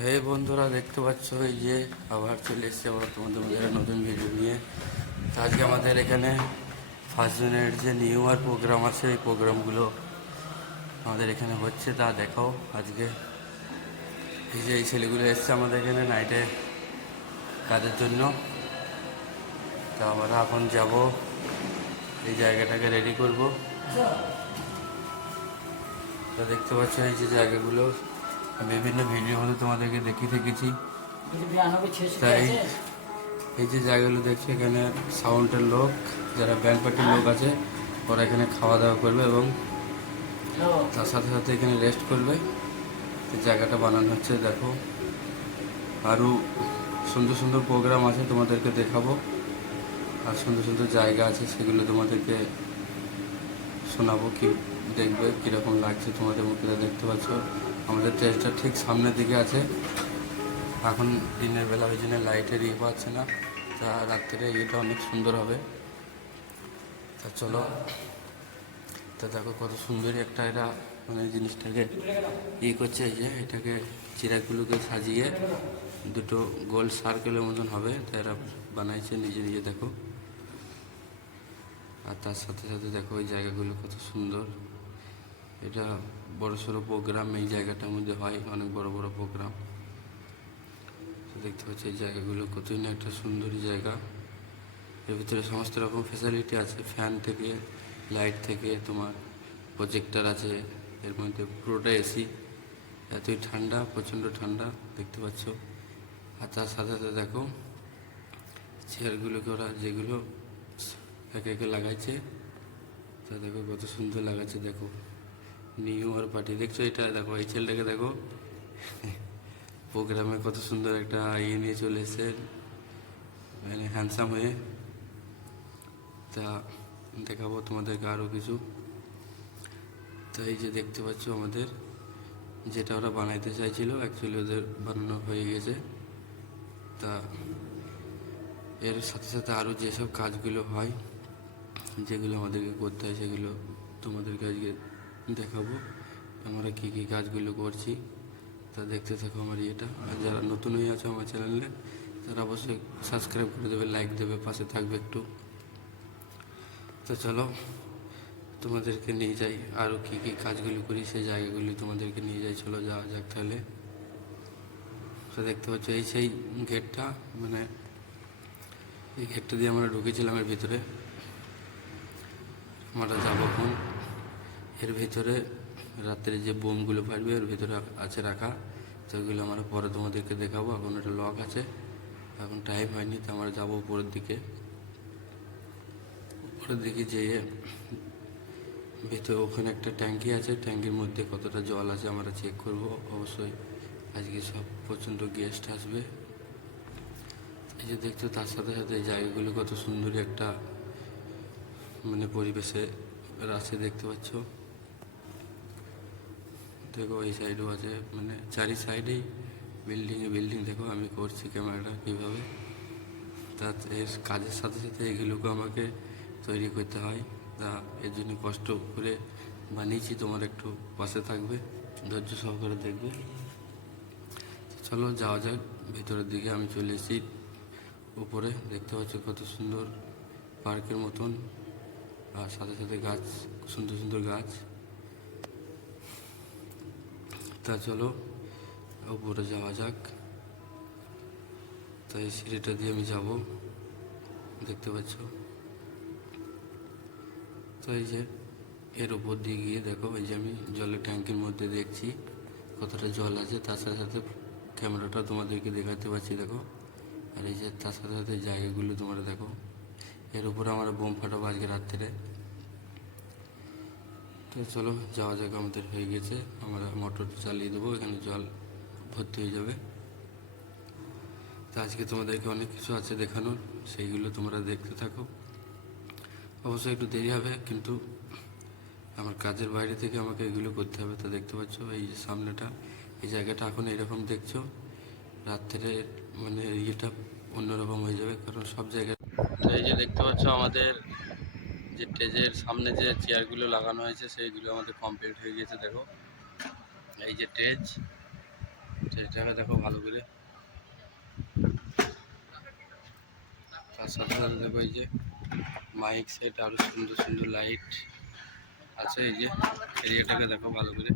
হে বন্ধুরা, দেখতে পাচ্ছ এই যে আবার চলে এসেছে আবার তোমাদের মধ্যে নতুন ভিডিও নিয়ে। তো আজকে আমাদের এখানে ফার্স্ট জুনের যে নিউ ইয়ার প্রোগ্রাম আছে, এই প্রোগ্রামগুলো আমাদের এখানে হচ্ছে, তা দেখাও। আজকে এই যে এই ছেলেগুলো এসছে আমাদের এখানে নাইটে কাজের জন্য। তা আমরা এখন যাব, এই জায়গাটাকে রেডি করব। তো দেখতে পাচ্ছ এই যে জায়গাগুলো বিভিন্ন ভিডিওর মধ্যে তোমাদেরকে দেখিয়ে থেকেছি। তাই এই যে জায়গাগুলো দেখছি, এখানে সাউন্ডের লোক, যারা ব্যান্ড পার্টির লোক আছে, ওরা এখানে খাওয়া দাওয়া করবে এবং তার সাথে সাথে এখানে রেস্ট করবে। জায়গাটা বানানো হচ্ছে, দেখো। আরও সুন্দর সুন্দর প্রোগ্রাম আছে, তোমাদেরকে দেখাবো। আর সুন্দর সুন্দর জায়গা আছে, সেগুলো তোমাদেরকে শোনাবো। কি দেখবে কীরকম লাগছে তোমাদের মুখে। দেখতে পাচ্ছ আমাদের স্টেজটা ঠিক সামনের দিকে আছে। এখন দিনের বেলা ওই জন্য লাইটের ইয়ে পাচ্ছে না, তা রাত্রে ইয়েটা অনেক সুন্দর হবে। তা চলো, তা দেখো কত সুন্দরই একটা এরা মানে জিনিসটাকে ইয়ে করছে। এই যে এটাকে চিরাগুলোকে সাজিয়ে দুটো গোল সার্কেলের মতন হবে, তা এরা বানাইছে নিজে নিজে, দেখো। আর তার সাথে সাথে দেখো এই জায়গাগুলো কত সুন্দর। এটা বড় সড়ো প্রোগ্রাম এই জায়গাটার মধ্যে হয়, অনেক বড় বড় প্রোগ্রাম। দেখতে পাচ্ছি এই জায়গাগুলো কতই না একটা সুন্দরী জায়গা। এর ভিতরে সমস্ত রকম ফ্যাসিলিটি আছে, ফ্যান থেকে লাইট থেকে তোমার প্রজেক্টর আছে। এর মধ্যে পুরোটা এসি, এতই ঠান্ডা, প্রচণ্ড ঠান্ডা, দেখতে পাচ্ছ। আর তার সাথে সাথে দেখো চেয়ারগুলোকে ওরা যেগুলো একে একে লাগাইছে, তা দেখো কত সুন্দর লাগাচ্ছে। দেখো নিউ ইয়ার পার্টি, দেখছো এটা, দেখো এই ছেলেটাকে দেখো প্রোগ্রামে কত সুন্দর একটা ইয়ে নিয়ে চলে এসে, মানে হ্যান্ডসাম হয়ে। তা দেখাবো তোমাদেরকে আরও কিছু। তো এই যে দেখতে পাচ্ছ আমাদের যেটা ওরা বানাইতে চাইছিল, অ্যাকচুয়ালি ওদের বানানো হয়ে গেছে। তা এর সাথে সাথে আরও যেসব কাজগুলো হয়, যেগুলো আমাদেরকে করতে হয়, সেগুলো তোমাদেরকে আজকে দেখাবো আমরা কী কী কাজগুলো করছি। তা দেখতে থাকো আমার ইয়েটা। আর যারা নতুন হয়ে আছে আমার চ্যানেলে, তারা অবশ্যই সাবস্ক্রাইব করে দেবে, লাইক দেবে, পাশে থাকবে একটু। তো চলো তোমাদেরকে নিয়ে যাই, আরও কী কী কাজগুলো করি সেই জায়গাগুলি তোমাদেরকে নিয়ে যাই। চলো যাওয়া যাক তাহলে। তো দেখতে পাচ্ছ এই সেই গেটটা, মানে এই গেটটা দিয়ে আমরা ঢুকেছিলাম এর ভিতরে। আমরা যাবো এখন এর ভিতরে। রাত্রে যে বোমগুলো ফাটবে এর ভিতরে আছে রাখা, সেগুলো আমরা পরে তোমাদেরকে দেখাবো। এখন একটা লক আছে, এখন টাইম হয়নি, তো আমরা যাবো উপরের দিকে। উপরের দিকে যেয়ে ভিতরে ওখানে একটা ট্যাঙ্কি আছে, ট্যাঙ্কির মধ্যে কতটা জল আছে আমরা চেক করব। অবশ্যই আজকে সব প্রচণ্ড গেস্ট আসবে। এই যে দেখছো, তার সাথে সাথে এই জায়গাগুলো কত সুন্দরী একটা মানে পরিবেশে আছে, দেখতে পাচ্ছ। দেখো এই সাইডও আছে, মানে চারি সাইডেই বিল্ডিংয়ে বিল্ডিং। দেখো আমি করছি ক্যামেরাটা কীভাবে। তা এর কাজের সাথে সাথে এগুলোকে আমাকে তৈরি করতে হয়, তা এর জন্য কষ্ট করে বানিয়েছি। তোমার একটু পাশে থাকবে, ধৈর্য সহকারে দেখবে। চলো যাওয়া যাক ভেতরের দিকে। আমি চলে এসেছি উপরে, দেখতে পাচ্ছ কত সুন্দর পার্কের মতন, আর সাথে সাথে গাছ, সুন্দর সুন্দর গাছ। তা চলো উপরে যাওয়া যাক। তাই সিঁড়িটা দিয়ে আমি যাব, দেখতে পাচ্ছ। তো এই যে এর উপর দিয়ে গিয়ে দেখো, এই যে আমি জলের ট্যাঙ্কির মধ্যে দেখছি কতটা জল আছে। তার সাথে সাথে ক্যামেরাটা তোমাদেরকে দেখাতে পারছি, দেখো। আর এই যে তার সাথে সাথে জায়গাগুলো তোমরা দেখো। এর উপরে আমরা বোম ফাটাবো আজকে রাত্রে। তো চলো যাওয়া যাক, আমাদের হয়ে গেছে। আমরা মোটর চালিয়ে দেবো, এখানে জল ভর্তি হয়ে যাবে। তো আজকে তোমাদেরকে অনেক কিছু আছে দেখানোর, সেইগুলো তোমরা দেখতে থাকো। অবশ্যই একটু দেরি হবে, কিন্তু আমার কাজের বাইরে থেকে আমাকে এগুলো করতে হবে। তো দেখতে পাচ্ছ এই যে সামনেটা, এই জায়গাটা এখন এরকম দেখছো, রাত্রে মানে ইয়েটা অন্যরকম হয়ে যাবে, কারণ সব জায়গায়। তো এই যে দেখতে পাচ্ছ আমাদের যে স্টেজের সামনে যে চেয়ারগুলো লাগানো হয়েছে, সেইগুলো আমাদের কমপ্লিট হয়ে গেছে। দেখো এই যে স্টেজ এটাকে দেখো ভালো করে। তার সাথে সাথে দেখো এই যে মাইক সেট, আরো সুন্দর সুন্দর লাইট আছে। এই যে এরিয়াটাকে দেখো ভালো করে।